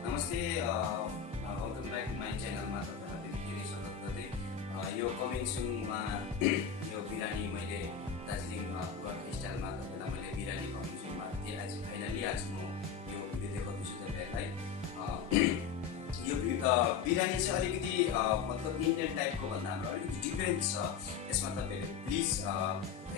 नमस्ते, welcome back my च्यानलमा तपाईँलाई फेरि स्वागत गर्दै यो कमिङ सुनमा यो बिरानी मैले दार्जिलिङ गोर्खा स्टाइलमा तपाईँलाई मैले बिरानी कमिङ सुनमा आज फाइनली आज म यो भिडियो देखाउँदैछु तपाईँहरूलाई। यो बिरानी चाहिँ अलिकति मतलब इन्डियन टाइपको भन्दा हाम्रो अलिकति डिफ्रेन्ट छ। यसमा तपाईँहरूले प्लिज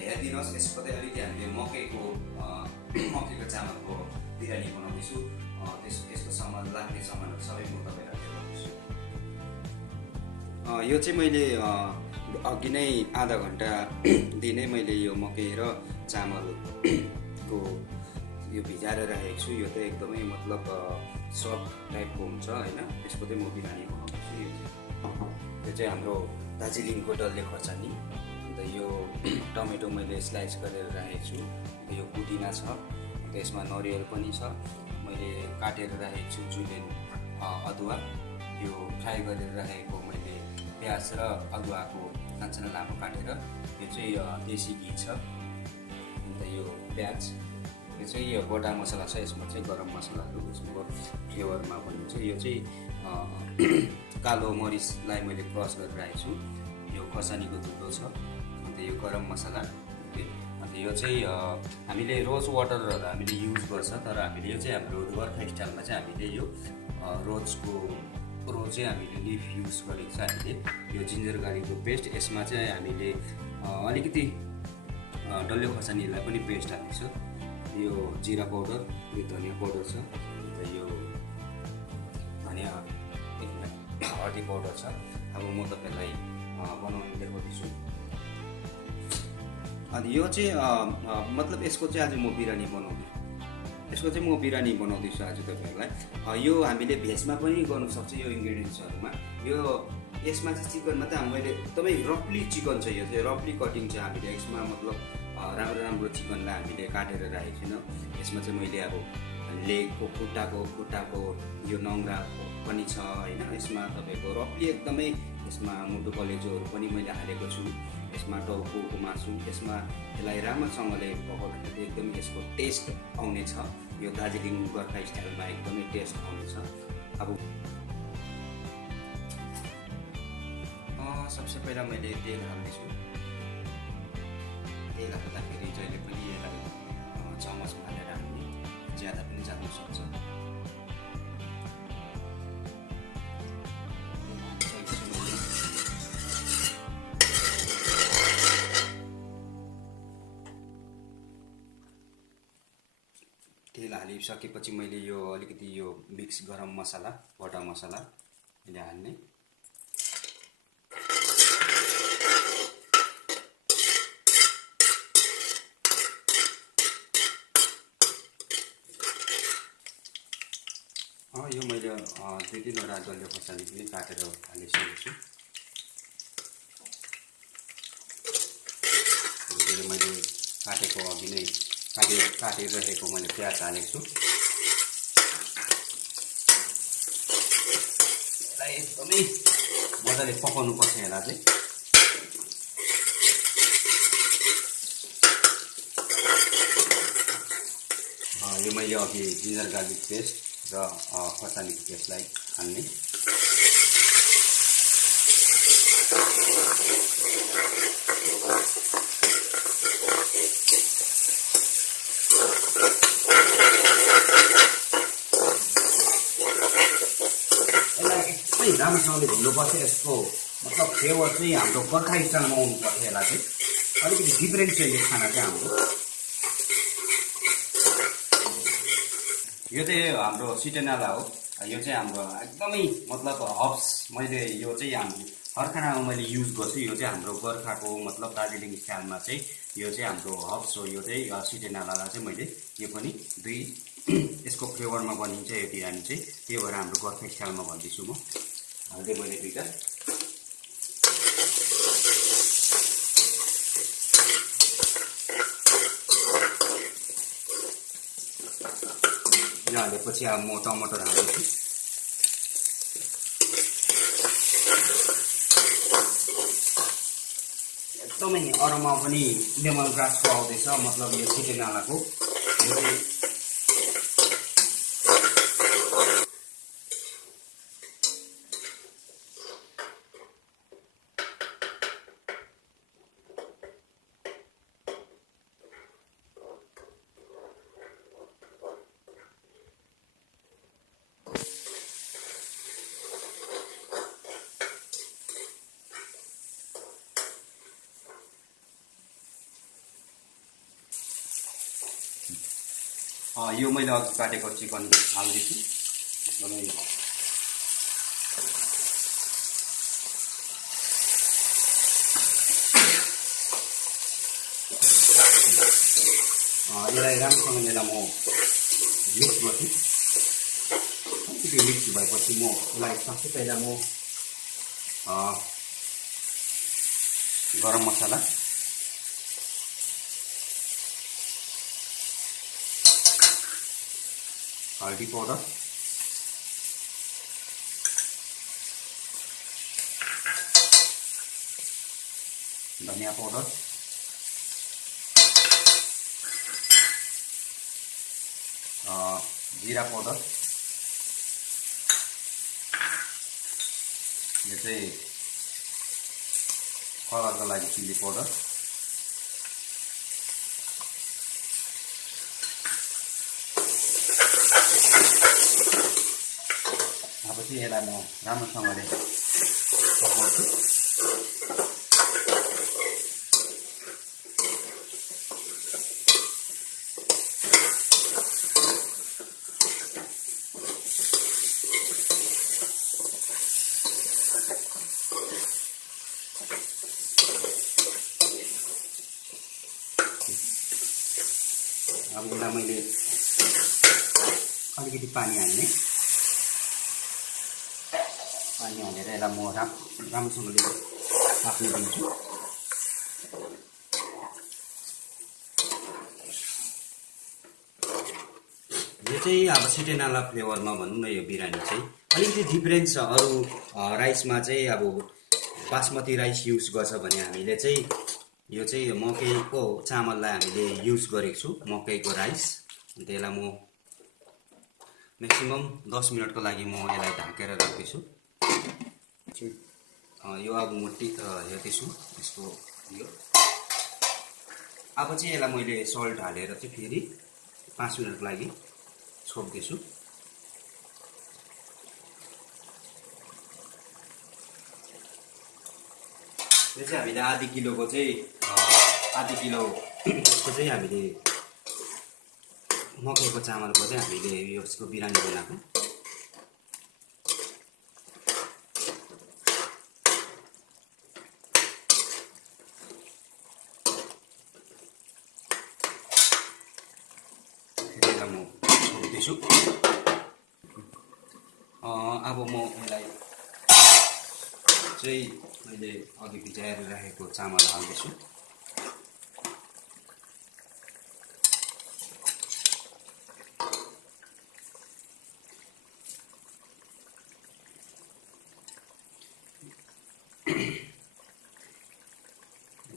हेरिदिनुहोस्। यसको चाहिँ अलिकति हामीले मकैको चामलको बिरानी बनाउँदैछु। यसको सामान लाग्ने सामानहरू सबै म तपाईँलाई देखाउँदैछु। यो चाहिँ मैले अघि नै आधा घन्टादेखि नै मैले यो मकै र चामलको यो भिजाएर राखेको छु। यो चाहिँ एकदमै मतलब सफ्ट टाइपको हुन्छ होइन। यसको चाहिँ म बिरानी बनाउँदैछु। यो चाहिँ हाम्रो दार्जिलिङको डल्ले खोर्सानी, अन्त यो टमेटो मैले स्लाइस गरेर राखेको छु। यो पुदिना छ, अन्त यसमा नरिवल पनि छ। मैले काटेर राखेको छु जुलेन अदुवा, यो फ्राई गरेर राखेको मैले प्याज र अदुवाको सानसानो लामो काटेर, यो चाहिँ देसी घी छ, अन्त यो प्याज, यो चाहिँ यो गोटा मसला छ। यसमा चाहिँ गरम मसलाहरू यसको फ्लेभरमा भनिन्छ। यो चाहिँ कालो मरिचलाई मैले क्रस गरेर राखेको छु। यो खोर्सानीको धुलो छ, अन्त यो गरम मसला। अन्त यो चाहिँ हामीले रोज वाटरहरू हामीले युज गर्छ, तर हामीले यो चाहिँ हाम्रो गोर्खा स्टाइलमा चाहिँ हामीले यो रोज चाहिँ हामीले लिफ युज गरेको छ। हामीले यो जिन्जर गार्लिकको पेस्ट, यसमा चाहिँ हामीले अलिकति डल्ले खोर्सानीलाई पनि पेस्ट हाल्नेछ। यो जिरा पाउडर, यो धनियाँ पाउडर छ, अन्त यो धनियाँ हर्दी पाउडर छ। अब म तपाईँलाई बनाउनु देखाउँदैछु। अनि यो चाहिँ मतलब यसको चाहिँ आज म बिरानी बनाउँदैछु आज तपाईँहरूलाई। यो हामीले भेजमा पनि गर्नु सक्छ। यो इन्ग्रेडियन्ट्सहरूमा यो यसमा चाहिँ चिकनमा चाहिँ मैले एकदमै रफली चिकन छ। यो चाहिँ रफली कटिङ छ। हामीले यसमा मतलब राम्रो चिकनलाई हामीले काटेर राखेको छैन। यसमा चाहिँ मैले अब लेगको खुट्टाको यो नङ्ग्रा पनि छ होइन। यसमा तपाईँको रफली एकदमै यसमा मुटु कलेजोहरू पनि मैले हालेको छु। यसमा टाउकोको मासु, यसमा यसलाई राम्रोसँगले पकाउँदाखेरि एकदमै यसको टेस्ट आउने छ। यो दार्जिलिङ गोर्खा स्टाइलमा एकदमै टेस्ट आउनेछ। अब सबसे पहिला मैले तेल हाल्दैछु। तेल हाल्दाखेरि जहिले पनि यसलाई चमचमा हालेर हाल्ने, ज्यादा पनि जानु सक्छ। तेल हालिसकेपछि मैले यो अलिकति यो मिक्स गरम मसला, गोटा मसला मैले हाल्ने। यो मैले 2-3वटा डल्ले खोर्सानी पनि काटेर हालिसकेको छु। मैले काटेको अघि नै काटेर रहेको मैले प्याज हालेको छु। यसलाई एकदमै मजाले पकाउनु पर्छ। यसलाई चाहिँ यो मैले अघि जिन्जर गार्लिक पेस्ट र खोर्सानीको पेस्टलाई हाल्ने। राम्रोसँगले भुन्नुपर्छ। यसको मतलब फ्लेभर चाहिँ हाम्रो गोर्खा स्टाइलमा आउनुपर्छ। यसलाई चाहिँ अलिकति डिफ्रेन्ट छ यो खाना चाहिँ हाम्रो। यो चाहिँ हाम्रो सिटेनाला हो। यो चाहिँ हाम्रो एकदमै मतलब हब्स, मैले यो चाहिँ हाम्रो हर खानामा मैले युज गर्छु। यो चाहिँ हाम्रो गोर्खाको मतलब दार्जिलिङ स्टाइलमा चाहिँ यो चाहिँ हाम्रो हब्स हो। यो चाहिँ सिटेनालालाई चाहिँ मैले यो पनि यसको फ्लेभरमा बनिन्छ यो बिरानी चाहिँ। त्यही भएर हाम्रो गोर्खा स्टाइलमा भन्दैछु म। हाल्दै मैले दुईवटा यो हालेपछि अब म टमाटर हाल्दैछु। एकदमै अरोमा पनि लेमन ग्रासको आउँदैछ। मतलब यो सिटेनालाको यो मैले अघि काटेको चिकन हाल्दैछु। एकदमै यसलाई राम्रोसँग यसलाई म मिक्स गर्छु। अलिकति मिक्स भएपछि म यसलाई सबसे पहिला म गरम मसला, हल्दी पाउडर, धनिया पाउडर, जीरा पाउडर, यो चाहिँ कलरको लागि चिल्ली पाउडर, अब चाहिँ यसलाई म राम्रोसँगले पकाउँछु। अब यसलाई मैले अलिकति पानी हाल्ने, पानी हालेर यसलाई म राम्रोसँगले पाक्न दिन्छु। यो चाहिँ अब सिटेनाला फ्लेभरमा भनौँ न, यो बिरयानी चाहिँ अलिकति डिफ्रेन्ट छ। अरू राइसमा चाहिँ अब बासमती राइस युज गर्छ भने हामीले चाहिँ यो चाहिँ मकैको चामललाई हामीले युज गरेको छु, मकैको राइस। अन्त यसलाई म म्याक्सिमम 10 मिनटको लागि म यसलाई ढाकेर राख्दैछु। यो अब म हेर्दैछु यसको यो। अब चाहिँ यसलाई मैले सल्ट हालेर चाहिँ फेरि 5 मिनटको लागि छोप्दैछु। यो चाहिँ हामीले आधी किलोको चाहिँ आधी किलोको चाहिँ हामीले मकैको चामलको चाहिँ हामीले यसको बिरयानी बनाएको। यसलाई म छोड्दैछु। अब म यसलाई चाहिँ मैले अघि भिजाएर राखेको चामल हाल्दैछु।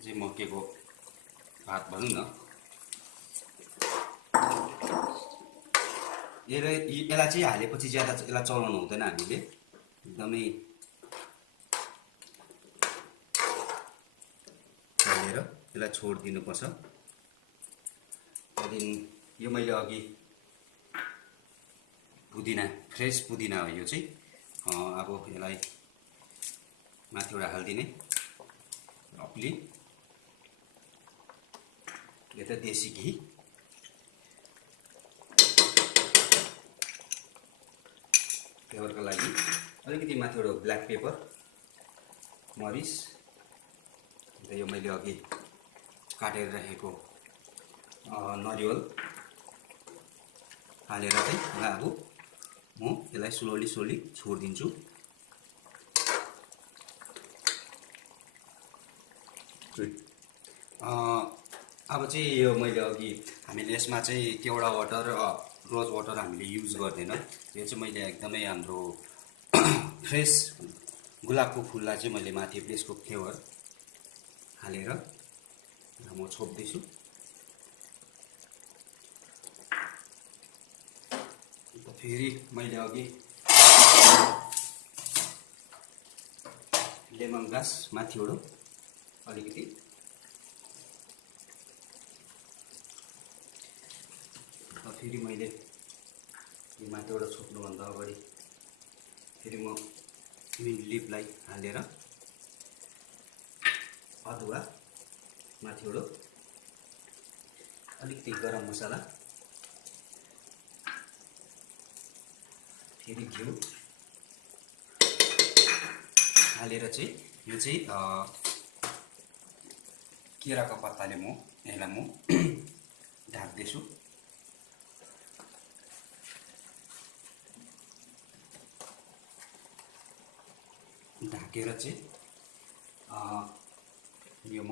चाहिँ मकैको भात भनौँ न। यसलाई चाहिँ हालेपछि ज्यादा यसलाई चलाउनु हुँदैन हामीले, एकदमै हालेर यसलाई छोडिदिनुपर्छ। त्यहाँदेखि यो मैले अघि पुदिना, फ्रेस पुदिना हो यो चाहिँ। अब यसलाई माथिबाट हालिदिने रफली। यो त देशी घी, फ्लेभरको लागि अलिकति माथिबाट ब्ल्याक पेपर, मरिच, अन्त यो मैले अघि काटेर राखेको नरिवल हालेर चाहिँ अब म यसलाई स्लोली छोडिदिन्छु। अब चाहिँ यो मैले अघि हामीले यसमा चाहिँ केवडा वाटर र रोज वाटर हामीले युज गर्दैन। यो चाहिँ मैले एकदमै हाम्रो फ्रेस गुलाबको फुललाई चाहिँ मैले माथि यसको फ्लेभर हालेर म छोप्दैछु। अन्त फेरि मैले अघि लेमन ग्रास माथिबाट अलिकति फेरि मैले यो माथिबाट छोप्नुभन्दा अगाडि फेरि म मिन्ट लिफलाई हालेर अदुवा माथिबाट अलिकति गरम मसला फेरि घिउ हालेर चाहिँ यो चाहिँ केराको पत्ताले यसलाई म ढाक्दैछु। ढाकेर चाहिँ यो म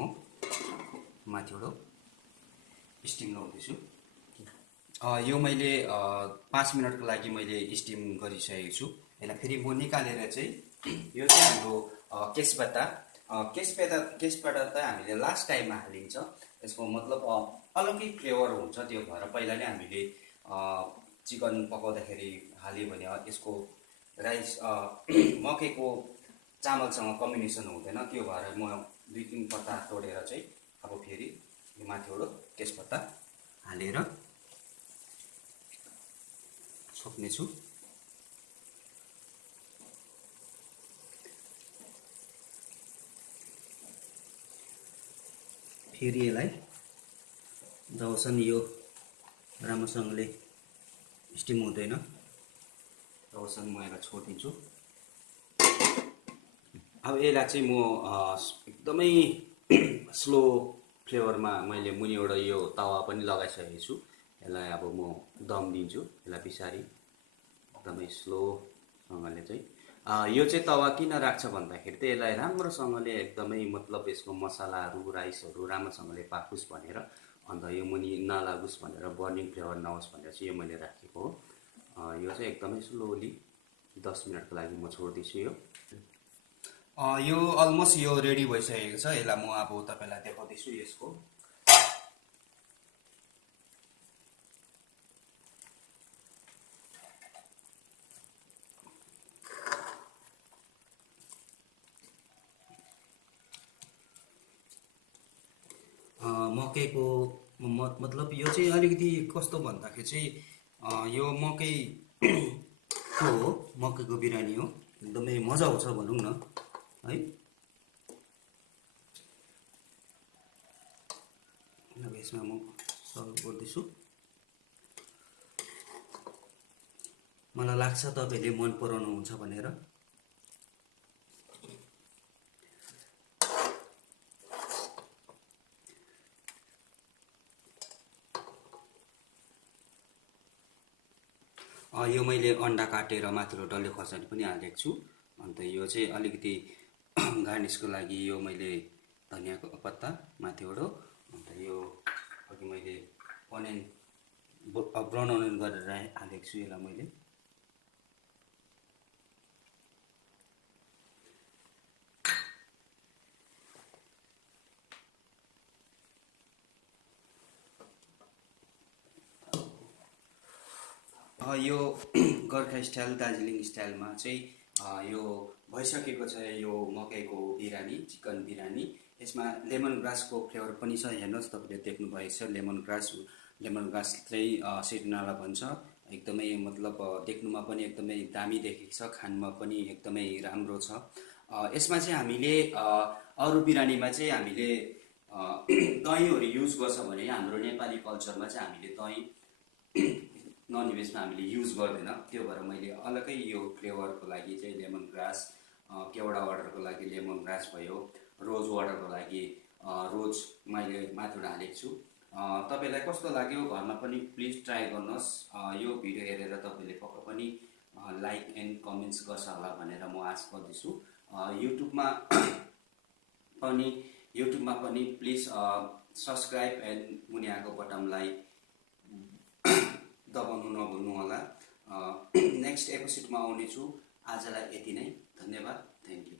माथिबाट स्टिम लगाउँदैछु। यो मैले 5 मिनटको लागि मैले स्टिम गरिसकेको छु। यसलाई फेरि म निकालेर चाहिँ यो चाहिँ हाम्रो केशपत्ता त हामीले लास्ट टाइममा हालिन्छ। यसको मतलब अलग्गै फ्लेभर हुन्छ, त्यो भएर पहिला नै हामीले चिकन पकाउँदाखेरि हाल्यो भने यसको राइस मकैको चामलसँग कम्बिनेसन हुँदैन। त्यो भएर म 2-3 पत्ता तोडेर चाहिँ अब फेरि यो माथिबाट तेजपत्ता हालेर छोप्नेछु। फेरि यसलाई जबसम्म यो राम्रोसँगले स्टिम हुँदैन तबसम्म म यसलाई छोडिदिन्छु। अब यसलाई चाहिँ म एकदमै स्लो फ्लेभरमा मैले मुनिबाट यो तावा पनि लगाइसकेको छु। यसलाई अब म दम दिन्छु। यसलाई पछाडि एकदमै स्लोसँगले चाहिँ यो चाहिँ तवा किन राख्छ भन्दाखेरि चाहिँ यसलाई राम्रोसँगले एकदमै मतलब यसको मसलाहरू राइसहरू राम्रोसँगले पाकोस् भनेर, अन्त यो मुनि नलागोस् भनेर, बर्निङ फ्लेभर नहोस् भनेर चाहिँ यो मैले राखेको हो। यो चाहिँ एकदमै स्लोली 10 मिनटको लागि म छोड्दैछु। यो अलमोस्ट यो रेडी भइसकेको छ। यसलाई म अब तपाईँलाई देखाउँदैछु। यसको मकैको मतलब यो चाहिँ अलिकति कस्तो भन्दाखेरि चाहिँ यो मकैको बिरयानी हो। एकदमै मजा आउँछ भनौँ न है। अब यसमा म सर्भ गर्दैछु। मलाई लाग्छ तपाईँले मन पराउनुहुन्छ भनेर। यो मैले अन्डा काटेर माथिबाट डल्ले खोर्सानी पनि हालेको छु। अन्त यो चाहिँ अलिकति गार्निसको लागि यो मैले धनियाको पत्ता माथिबाट, अन्त यो अघि मैले ब्राउन अनियन गरेर हालेको छु। यसलाई मैले यो गोर्खा स्टाइल दार्जिलिङ स्टाइलमा चाहिँ यो भइसकेको छ। यो मकैको बिरयानी, चिकन बिरयानी। यसमा लेमन ग्रासको फ्लेभर पनि छ। हेर्नुहोस्, तपाईँले देख्नु भएको छ लेमन ग्रास चाहिँ सिटनाला भन्छ। एकदमै मतलब देख्नुमा पनि एकदमै दामी देखेको छ, खानुमा पनि एकदमै राम्रो छ। यसमा चाहिँ हामीले अरू बिरयानीमा चाहिँ हामीले दहीहरू युज गर्छ भने हाम्रो नेपाली कल्चरमा चाहिँ हामीले दही नन भेजमा हामीले युज गर्दैन। त्यो भएर मैले अलग्गै यो फ्लेभरको लागि चाहिँ लेमन ग्रास, केवडा वाटरको लागि लेमन ग्रास भयो, रोज वाटरको लागि रोज मैले माथिबाट हालेको छु। तपाईँलाई कस्तो लाग्यो घरमा पनि प्लिज ट्राई गर्नुहोस्। यो भिडियो हेरेर तपाईँले पक्का पनि लाइक एन्ड कमेन्ट्स गर्छ होला भनेर म आशा गर्दैछु। युट्युबमा पनि प्लिज सब्सक्राइब एन्ड मुनि आएको बटनलाई दबाउनु नभुल्नु होला। नेक्स्ट एपिसोडमा आउनेछु। आजलाई यति नै। धन्यवाद। Thank you.